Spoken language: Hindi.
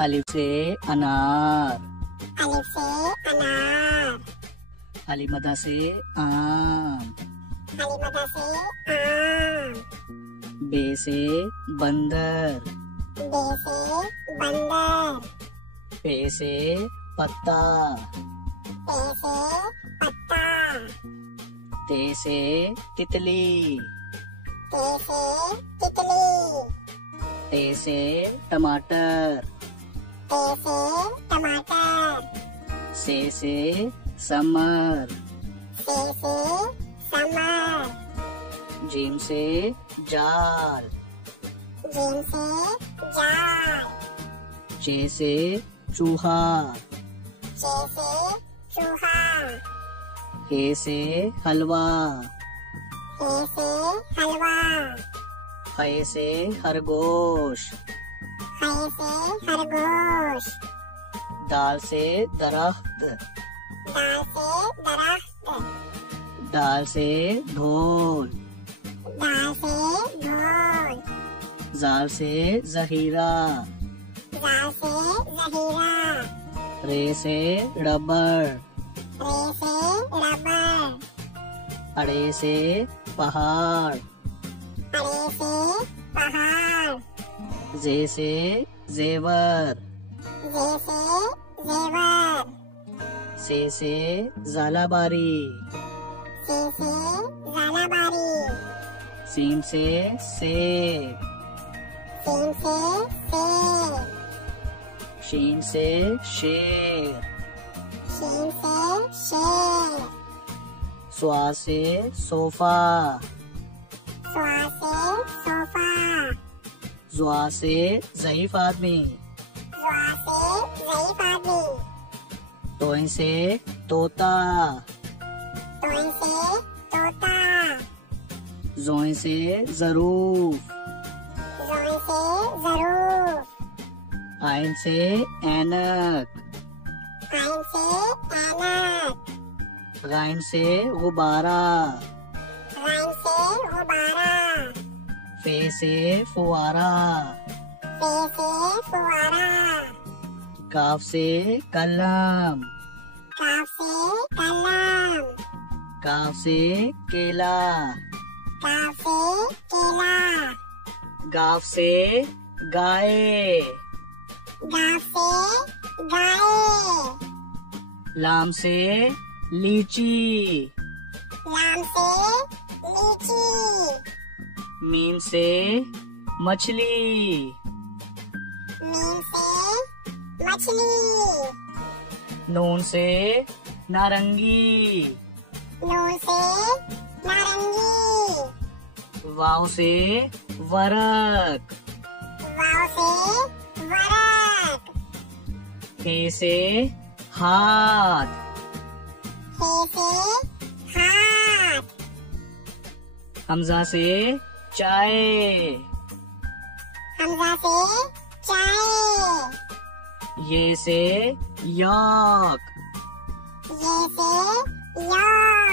अलिफ से अनार। अलिफ से अनार। अलीमदा से आम। अलीमदा से आम। बे से बंदर। बे से बंदर। पे से पत्ता। पे से पत्ता। ते से तितली। ते से तितली। ते से टमाटर। ते से टमाटर। से समर। से समर। जीम से जाल। जीम से जाल। चे से चूहा। चे से चूहा। हे से हलवा। हे से हलवा। है से खरगोश। है से खरगोश। दाल से दरख्त। दाल से दरख्त। दाल से ढोल। दाल से ढोल। जाल से जहीरा। जाल से जहीरा। रे से रबड़। रे से रबर। अड़े से पहाड़। अरे से पहाड़। जे से जेवर। जे से जेवर। से जालाबारी। से जालाबारी। सीम से सेब। सीम से सेब। शीन से शेर। शीन से शेर। स्वा से सोफा। स्वा से सोफा। जुआ से ज़ईफ आदमी। जुआ से ज़ईफ आदमी। तोइन से तोता। तोइन से तोता। जोइन से ज़रूफ। जोइन से ज़रूफ। आइन से ऐनक। आइन से ऐनक। गाइन से गुब्बारा। गाइन से गुब्बारा। फे से फुवारा। फे से फुवारा। काफ से कलम। काफ से कलम। काफ से केला। काफ से केला। गाफ से गाय। गाफ से गाय। लाम से लीची। लाम से लीची। मीम से मछली। मीम से मछली। नून से नारंगी। नून से नारंगी। वाव से वरक। वाव से वरक। हे से हाथ। हे से हाथ। हमजा से चाय। हमजा से चाय। ये से याक। ये से याक।